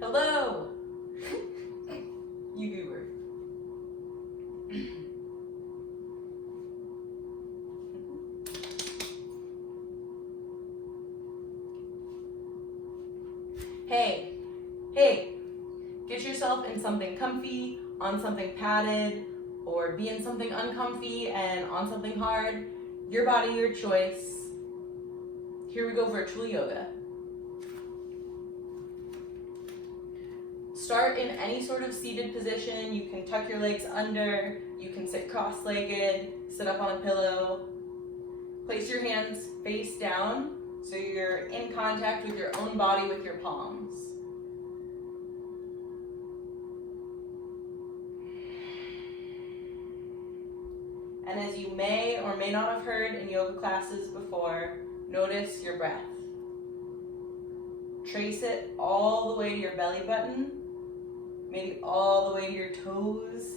Hello! You goober. Hey, get yourself in something comfy, on something padded, or be in something uncomfy and on something hard. Your body, your choice. Here we go, virtual yoga. Start in any sort of seated position. You can tuck your legs under, you can sit cross-legged, sit up on a pillow. Place your hands face down so you're in contact with your own body with your palms. And as you may or may not have heard in yoga classes before, notice your breath. Trace it all the way to your belly button, maybe all the way to your toes,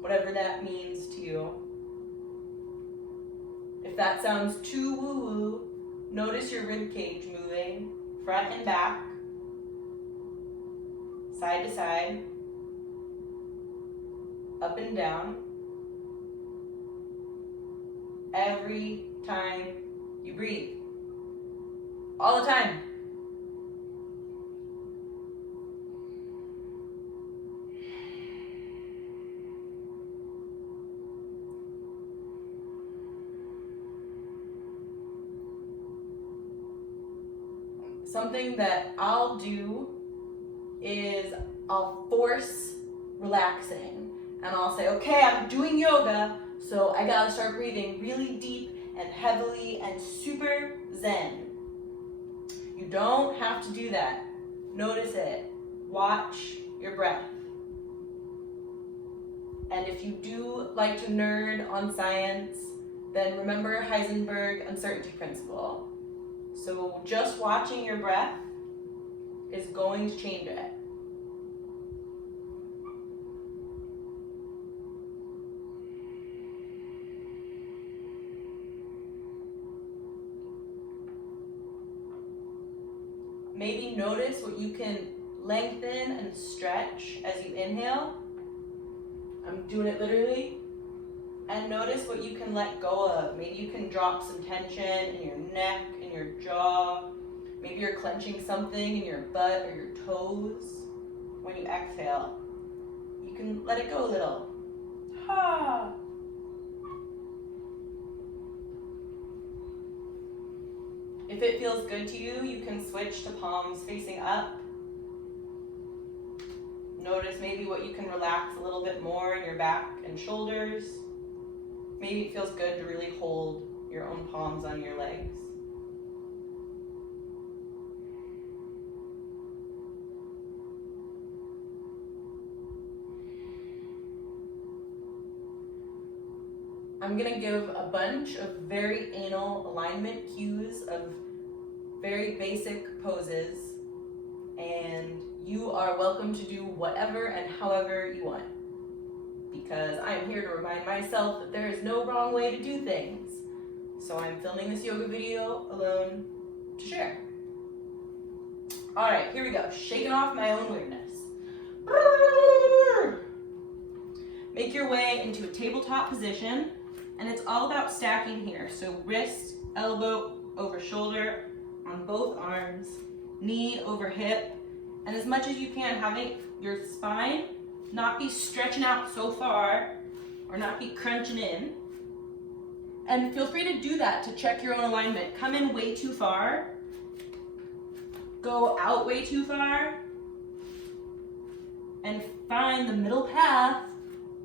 whatever that means to you. If that sounds too woo-woo, notice your rib cage moving, front and back, side to side, up and down, every time you breathe. All the time. Something that I'll do is I'll force relaxing and I'll say, okay, I'm doing yoga, so I gotta start breathing really deep and heavily and super zen. You don't have to do that. Notice it. Watch your breath. And if you do like to nerd on science, then remember Heisenberg uncertainty principle. So just watching your breath is going to change it. Maybe notice what you can lengthen and stretch as you inhale. I'm doing it literally. And notice what you can let go of. Maybe you can drop some tension in your neck, in your jaw. Maybe you're clenching something in your butt or your toes. When you exhale, you can let it go a little. Ha! If it feels good to you, you can switch to palms facing up. Notice maybe what you can relax a little bit more in your back and shoulders. Maybe it feels good to really hold your own palms on your legs. I'm gonna give a bunch of very anal alignment cues of very basic poses, and you are welcome to do whatever and however you want, because I am here to remind myself that there is no wrong way to do things. So I'm filming this yoga video alone to share. All right, here we go. Shaking off my own weirdness. Make your way into a tabletop position, and it's all about stacking here. So wrist, elbow over shoulder on both arms, knee over hip, and as much as you can, having your spine not be stretching out so far or not be crunching in. And feel free to do that to check your own alignment. Come in way too far, go out way too far, and find the middle path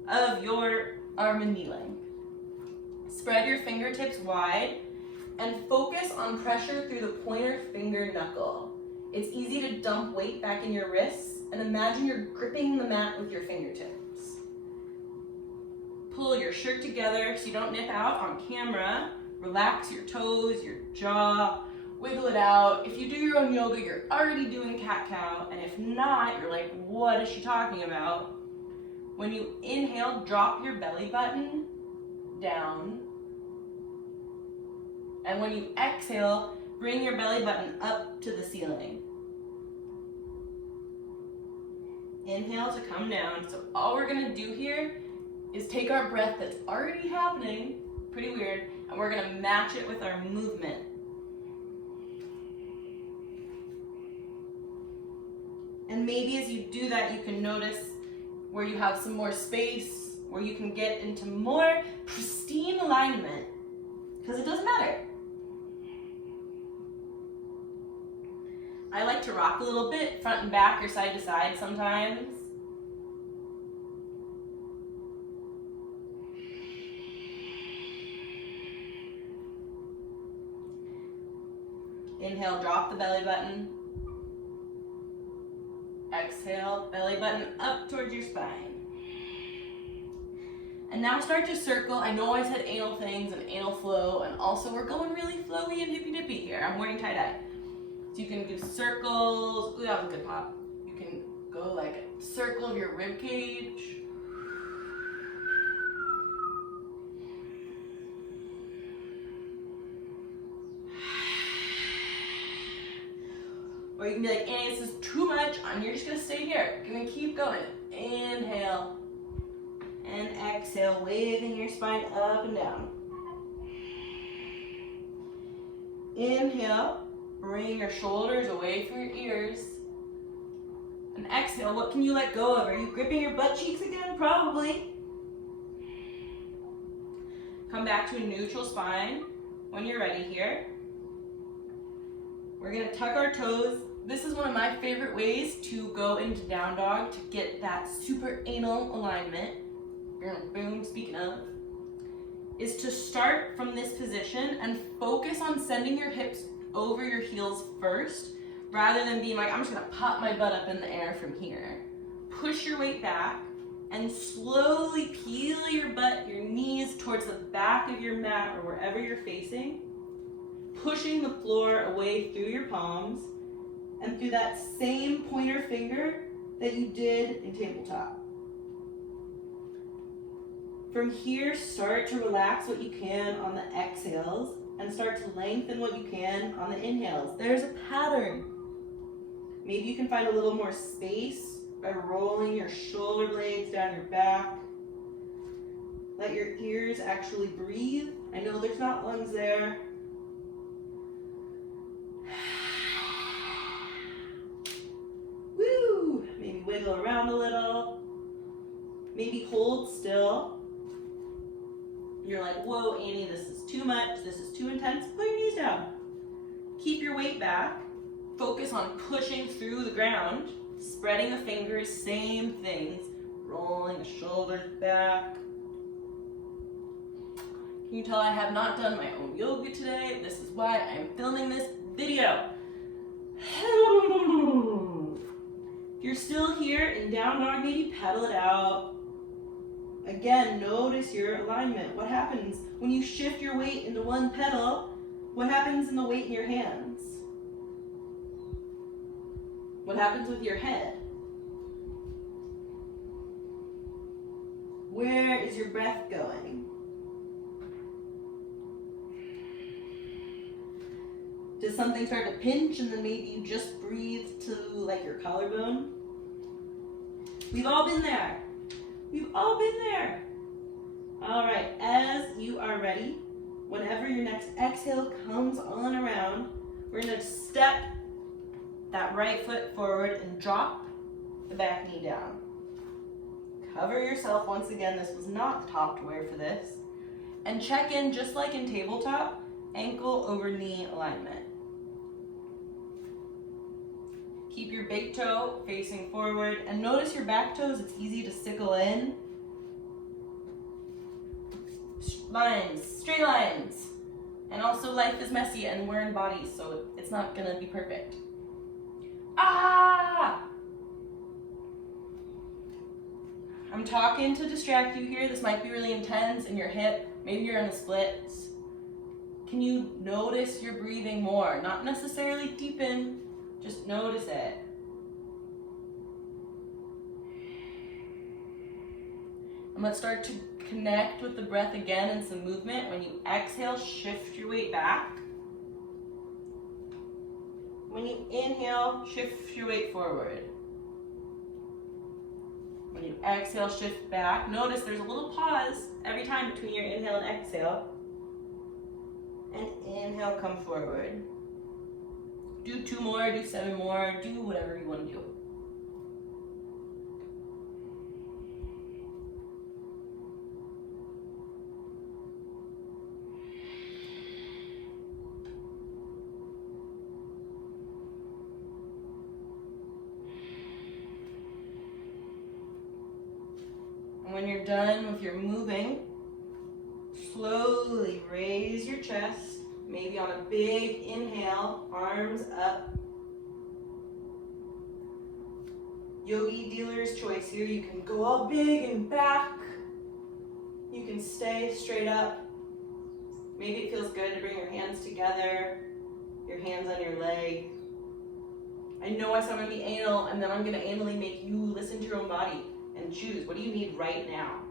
of your arm and knee length. Spread your fingertips wide and focus on pressure through the pointer finger knuckle. It's easy to dump weight back in your wrists, and imagine you're gripping the mat with your fingertips. Pull your shirt together so you don't nip out on camera. Relax your toes, your jaw, wiggle it out. If you do your own yoga, you're already doing cat-cow, and if not, you're like, what is she talking about? When you inhale, drop your belly button down. And when you exhale, bring your belly button up to the ceiling. Inhale to come down. So all we're gonna do here is take our breath that's already happening, pretty weird, and we're gonna match it with our movement. And maybe as you do that, you can notice where you have some more space, where you can get into more pristine alignment, because it doesn't matter. I like to rock a little bit, front and back or side to side sometimes. Inhale, drop the belly button. Exhale, belly button up towards your spine. And now start to circle. I know I said anal things and anal flow, and also we're going really flowy and hippy dippy here. I'm wearing tie-dye. So you can do circles. Ooh, that was a good pop. You can go like a circle of your rib cage. Or you can be like, Annie, this is too much. You're just gonna stay here. You're gonna keep going. Inhale and exhale, waving your spine up and down. Inhale, bring your shoulders away from your ears. And exhale, what can you let go of? Are you gripping your butt cheeks again? Probably. Come back to a neutral spine when you're ready here. We're gonna tuck our toes. This is one of my favorite ways to go into down dog to get that super anal alignment. Boom, speaking of, is to start from this position and focus on sending your hips over your heels first, rather than being like, I'm just gonna pop my butt up in the air from here. Push your weight back and slowly peel your butt, your knees towards the back of your mat or wherever you're facing, pushing the floor away through your palms and through that same pointer finger that you did in tabletop. From here, start to relax what you can on the exhales and start to lengthen what you can on the inhales. There's a pattern. Maybe you can find a little more space by rolling your shoulder blades down your back. Let your ears actually breathe. I know there's not lungs there. Woo! Maybe wiggle around a little. Maybe hold still. You're like, whoa, Annie, this is too much. This is too intense. Put your knees down. Keep your weight back. Focus on pushing through the ground. Spreading the fingers, same things. Rolling the shoulders back. Can you tell I have not done my own yoga today? This is why I'm filming this video. If you're still here in down dog, maybe pedal it out. Again, notice your alignment. What happens when you shift your weight into one pedal? What happens in the weight in your hands? What happens with your head? Where is your breath going? Does something start to pinch and then maybe you just breathe to like your collarbone? We've all been there. We've all been there. All right, as you are ready, whenever your next exhale comes on around, we're gonna step that right foot forward and drop the back knee down. Cover yourself once again. This was not the top to wear for this. And check in just like in tabletop, ankle over knee alignment. Keep your big toe facing forward and notice your back toes. It's easy to sickle in. Lines, straight lines. And also life is messy and we're in bodies, so it's not gonna be perfect. Ah! I'm talking to distract you here. This might be really intense in your hip. Maybe you're in the splits. Can you notice your breathing more? Not necessarily deepen, just notice it. And let's start to connect with the breath again and some movement. When you exhale, shift your weight back. When you inhale, shift your weight forward. When you exhale, shift back. Notice there's a little pause every time between your inhale and exhale. And inhale, come forward. Do 2 more, do 7 more, do whatever you want to do. And when you're done with your moving, slowly raise your chest, maybe on a big inhale, arms up. Yogi dealer's choice here. You can go all big and back. You can stay straight up. Maybe it feels good to bring your hands together, your hands on your leg. I know I said I'm going to be anal, and then I'm going to anally make you listen to your own body and choose. What do you need right now?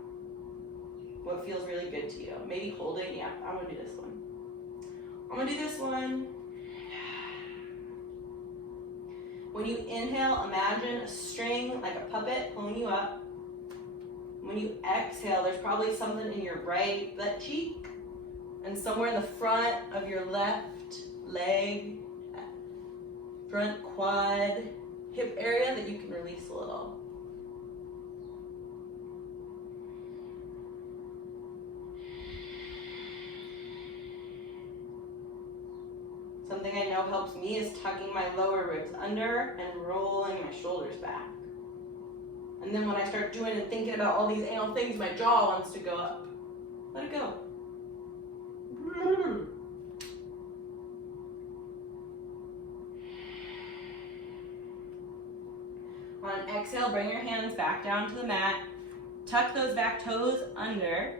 What feels really good to you? Maybe holding. Yeah, I'm going to do this one. I'm going to do this one. When you inhale, imagine a string like a puppet pulling you up. When you exhale, there's probably something in your right butt cheek and somewhere in the front of your left leg, front quad, hip area that you can release a little. Something I know helps me is tucking my lower ribs under and rolling my shoulders back. And then when I start doing and thinking about all these anal things, my jaw wants to go up. Let it go. On an exhale, bring your hands back down to the mat. Tuck those back toes under.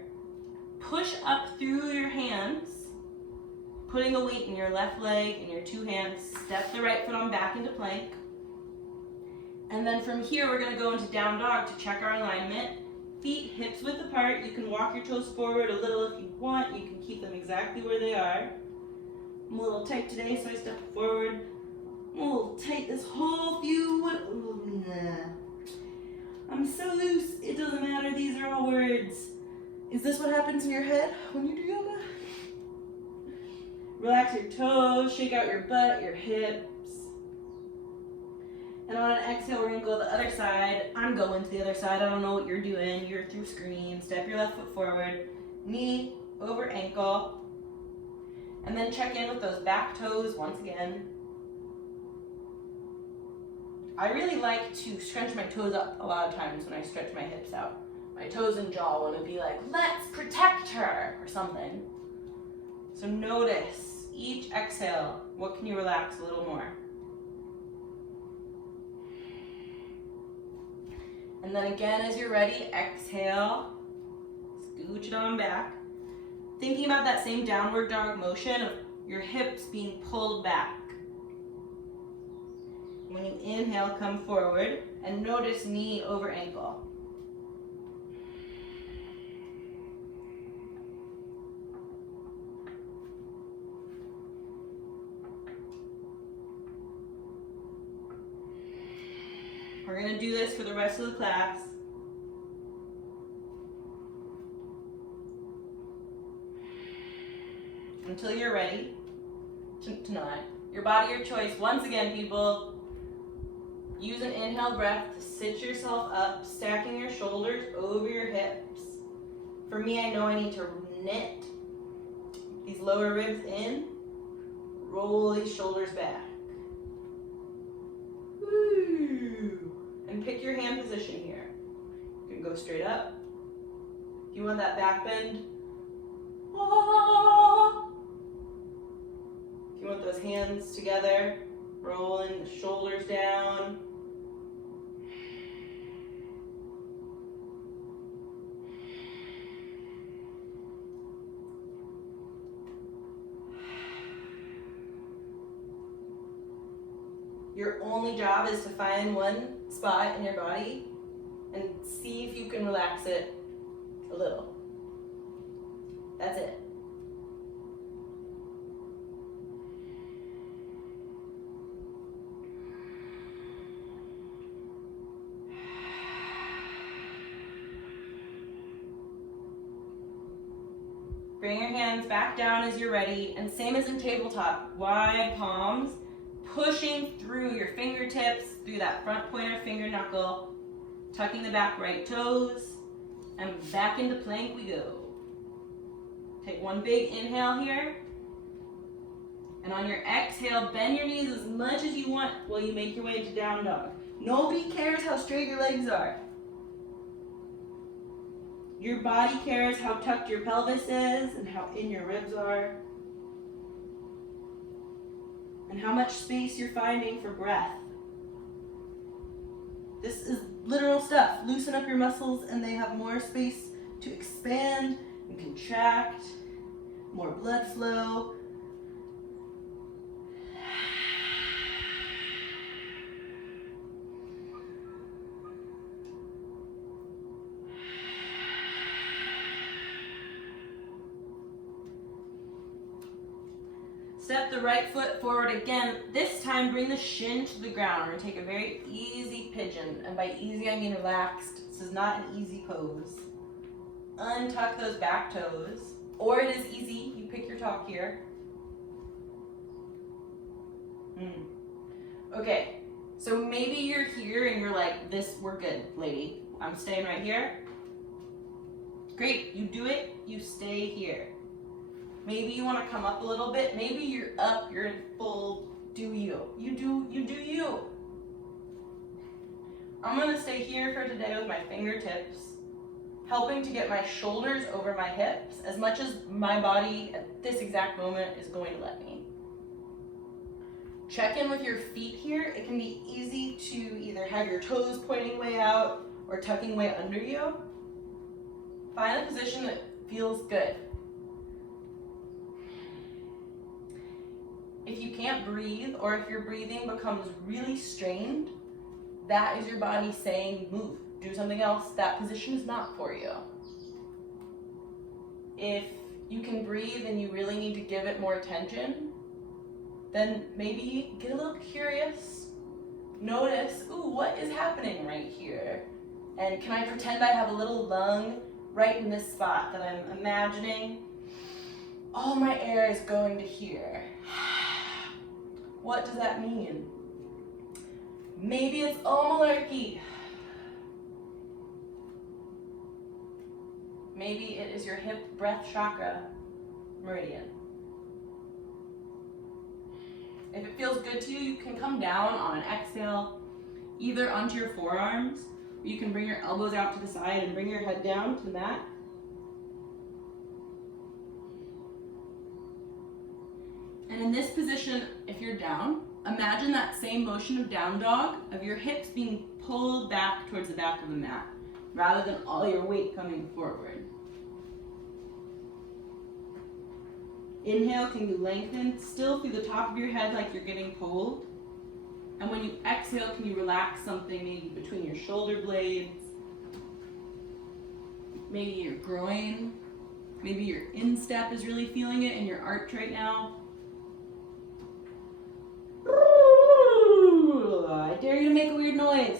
Push up through your hands, putting a weight in your left leg and your 2 hands. Step the right foot on back into plank. And then from here, we're going to go into down dog to check our alignment. Feet hips width apart. You can walk your toes forward a little if you want. You can keep them exactly where they are. I'm a little tight today, so I step forward. I'm a little tight this whole few. I'm so loose, it doesn't matter. These are all words. Is this what happens in your head when you do yoga? Relax your toes, shake out your butt, your hips. And on an exhale, we're going to go to the other side. I'm going to the other side. I don't know what you're doing. You're through screen. Step your left foot forward. Knee over ankle. And then check in with those back toes once again. I really like to scrunch my toes up a lot of times when I stretch my hips out. My toes and jaw want to be like, let's protect her, or something. So notice each exhale, what can you relax a little more? And then again, as you're ready, exhale, scooch it on back. Thinking about that same downward dog motion of your hips being pulled back. When you inhale, come forward and notice knee over ankle. We're going to do this for the rest of the class. Until you're ready to nod. Your body, your choice. Once again, people, use an inhale breath to sit yourself up, stacking your shoulders over your hips. For me, I know I need to knit these lower ribs in, roll these shoulders back. Woo. And pick your hand position here. You can go straight up. If you want that back bend, ah. If you want those hands together, rolling the shoulders down. Your only job is to find one spot in your body and see if you can relax it a little. That's it. Bring your hands back down as you're ready, and same as in tabletop, wide palms, pushing through your fingertips, through that front pointer finger knuckle, tucking the back right toes, and back into plank we go. Take one big inhale here, and on your exhale, bend your knees as much as you want while you make your way to down dog. Nobody cares how straight your legs are. Your body cares how tucked your pelvis is and how in your ribs are. And how much space you're finding for breath. This is literal stuff. Loosen up your muscles and they have more space to expand and contract, more blood flow. Step the right foot forward again. This time, bring the shin to the ground. We're gonna take a very easy pigeon. And by easy, I mean relaxed. This is not an easy pose. Untuck those back toes. Or it is easy, you pick your top here. Okay, so maybe you're here and you're like, we're good, lady. I'm staying right here. Great, you do it, you stay here. Maybe you want to come up a little bit. Maybe you're up, you're in full do you. You do you. I'm going to stay here for today with my fingertips, helping to get my shoulders over my hips as much as my body at this exact moment is going to let me. Check in with your feet here. It can be easy to either have your toes pointing way out or tucking way under you. Find a position that feels good. If you can't breathe, or if your breathing becomes really strained, that is your body saying, move, do something else. That position is not for you. If you can breathe and you really need to give it more attention, then maybe get a little curious. Notice, ooh, what is happening right here? And can I pretend I have a little lung right in this spot that I'm imagining? All my air is going to here. What does that mean? Maybe it's Om Malarkey. Maybe it is your hip breath chakra meridian. If it feels good to you, you can come down on an exhale, either onto your forearms, or you can bring your elbows out to the side and bring your head down to the mat. And in this position, if you're down, imagine that same motion of down dog, of your hips being pulled back towards the back of the mat, rather than all your weight coming forward. Inhale, can you lengthen still through the top of your head like you're getting pulled? And when you exhale, can you relax something maybe between your shoulder blades, maybe your groin, maybe your instep is really feeling it in your arch right now. I dare you to make a weird noise.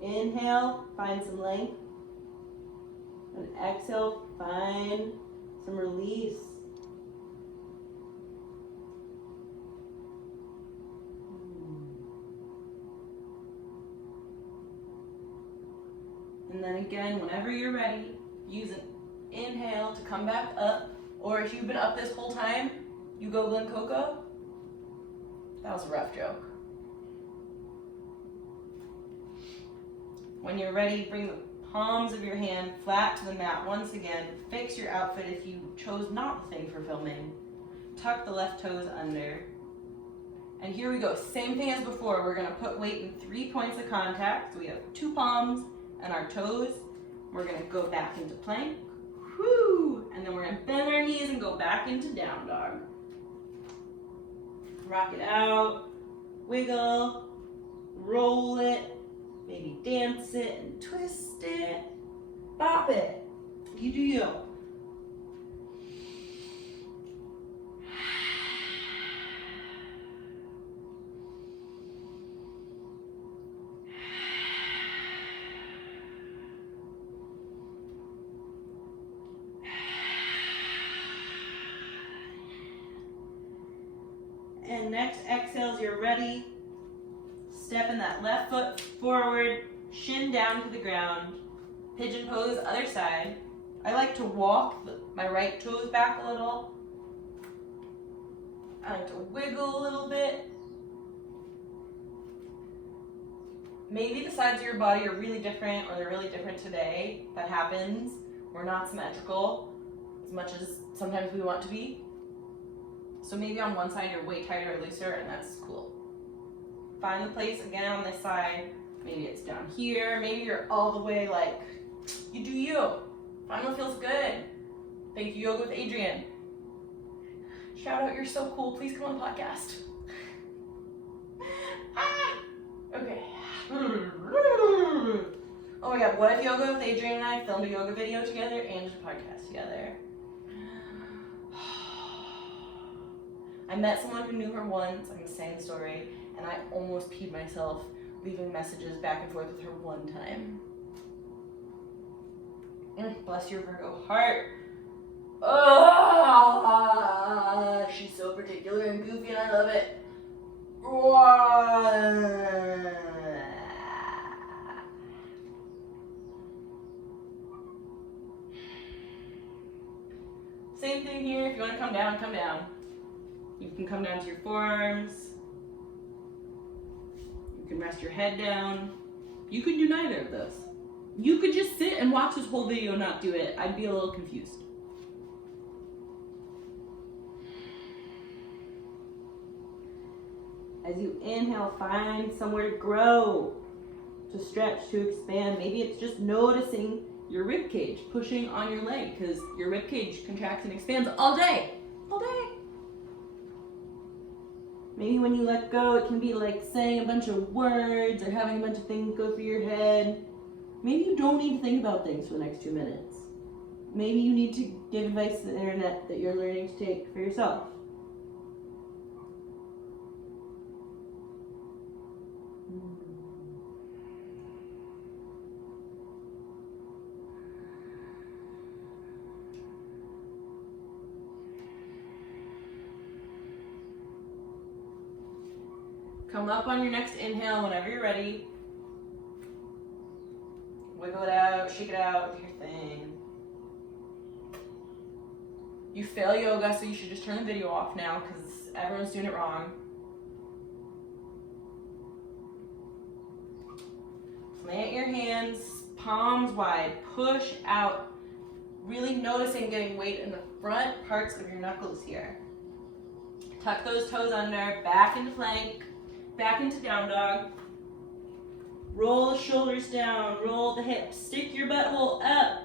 Inhale, find some length. And exhale, find some release. And then again, whenever you're ready, use an inhale to come back up. Or if you've been up this whole time, you go Glen Coco. That was a rough joke. When you're ready, bring the palms of your hand flat to the mat once again. Fix your outfit if you chose not the thing for filming. Tuck the left toes under. And here we go, same thing as before. We're gonna put weight in 3 points of contact. So we have 2 palms and our toes. We're gonna go back into plank. Whoo! And then we're gonna bend our knees and go back into down dog. Rock it out, wiggle, roll it, maybe dance it and twist it, bop it. You do you. And next exhale as you're ready. Step in that left foot forward, shin down to the ground. Pigeon pose, other side. I like to walk my right toes back a little. I like to wiggle a little bit. Maybe the sides of your body are really different, or they're really different today. That happens. We're not symmetrical as much as sometimes we want to be. So maybe on one side you're way tighter or looser, and that's cool. Find the place again on this side. Maybe it's down here. Maybe you're all the way like, you do you. Find what feels good. Thank you, Yoga with Adriene. Shout out, you're so cool. Please come on the podcast. Okay. Oh my god, what if Yoga with Adriene and I filmed a yoga video together and did a podcast together? I met someone who knew her once, I'm gonna say the story, and I almost peed myself leaving messages back and forth with her one time. Bless your Virgo heart. Oh, she's so particular and goofy and I love it. Same thing here. If you want to come down, come down. You can come down to your forearms. You can rest your head down. You could do neither of those. You could just sit and watch this whole video and not do it. I'd be a little confused. As you inhale, find somewhere to grow, to stretch, to expand. Maybe it's just noticing your rib cage pushing on your leg, because your rib cage contracts and expands all day. All day. Maybe when you let go, it can be like saying a bunch of words or having a bunch of things go through your head. Maybe you don't need to think about things for the next 2 minutes. Maybe you need to give advice to the internet that you're learning to take for yourself. Come up on your next inhale whenever you're ready. Wiggle it out, shake it out, do your thing. You fail yoga, so you should just turn the video off now because everyone's doing it wrong. Plant your hands, palms wide, push out. Really noticing getting weight in the front parts of your knuckles here. Tuck those toes under, back into plank, back into down dog. Roll the shoulders down, roll the hips, stick your butthole up.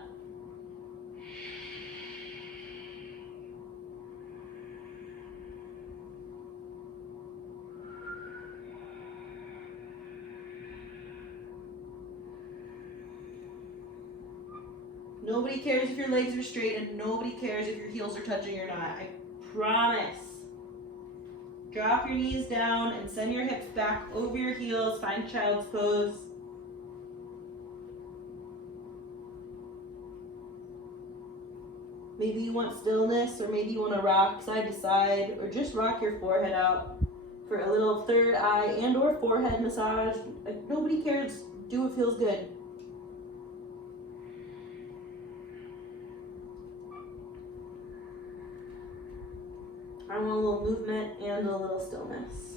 Nobody cares if your legs are straight and nobody cares if your heels are touching or not. I promise. Drop your knees down and send your hips back over your heels. Find child's pose. Maybe you want stillness, or maybe you want to rock side to side, or just rock your forehead out for a little third eye and or forehead massage. Nobody cares. Do what feels good. I want a little movement and a little stillness.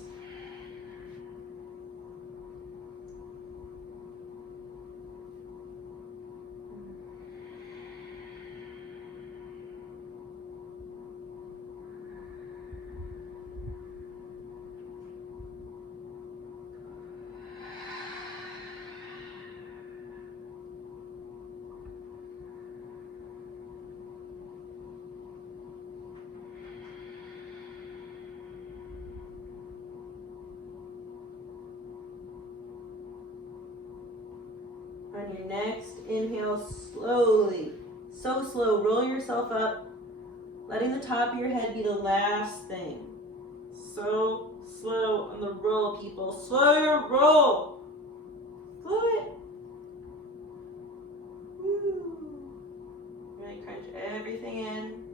On your next inhale, slowly, so slow, roll yourself up, letting the top of your head be the last thing. So slow on the roll, people. Slow your roll. Slow it. Woo. Really crunch everything in.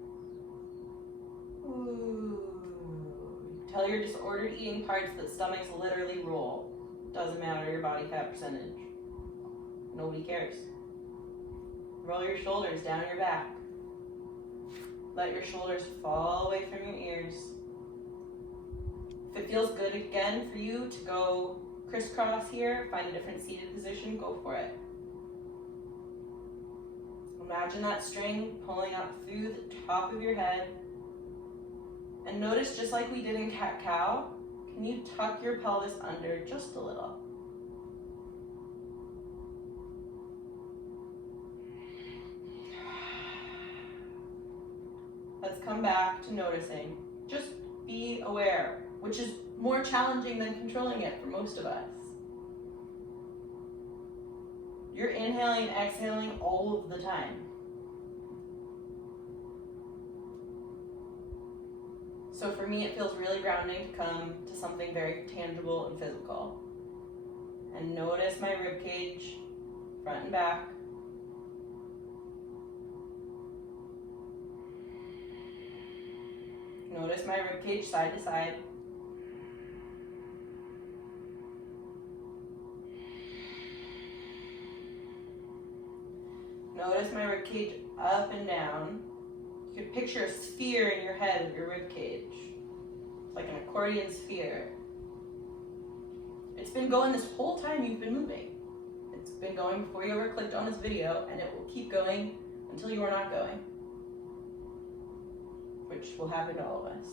Ooh. Tell Tell your disordered eating parts that stomachs literally rule. Doesn't matter your body fat percentage. Nobody cares. Roll your shoulders down your back. Let your shoulders fall away from your ears. If it feels good again for you to go crisscross here, find a different seated position, go for it. Imagine that string pulling up through the top of your head. And notice, just like we did in cat-cow, can you tuck your pelvis under just a little? Let's come back to noticing. Just be aware, which is more challenging than controlling it for most of us. You're inhaling and exhaling all of the time. So for me, it feels really grounding to come to something very tangible and physical. And notice my rib cage, front and back. Notice my rib cage side to side. Notice my rib cage up and down. You could picture a sphere in your head of your rib cage. It's like an accordion sphere. It's been going this whole time you've been moving. It's been going before you ever clicked on this video, and it will keep going until you are not going, which will happen to all of us.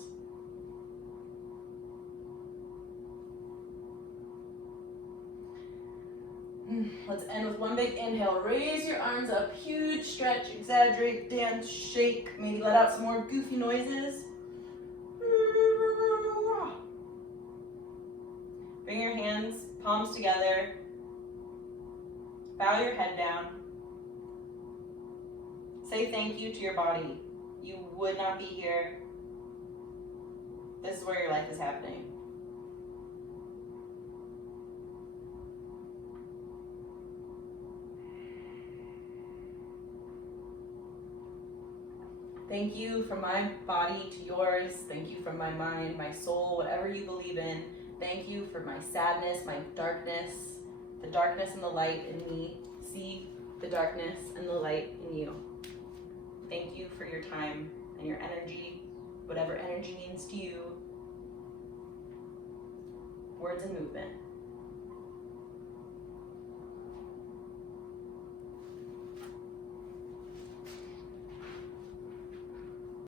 Let's end with one big inhale. Raise your arms up, huge stretch, exaggerate, dance, shake. Maybe let out some more goofy noises. Bring your hands, palms together. Bow your head down. Say thank you to your body. You would not be here. This is where your life is happening. Thank you from my body to yours. Thank you from my mind, my soul, whatever you believe in. Thank you for my sadness, my darkness, the darkness and the light in me. See the darkness and the light in you. Thank you for your time and your energy, whatever energy means to you. Words and movement.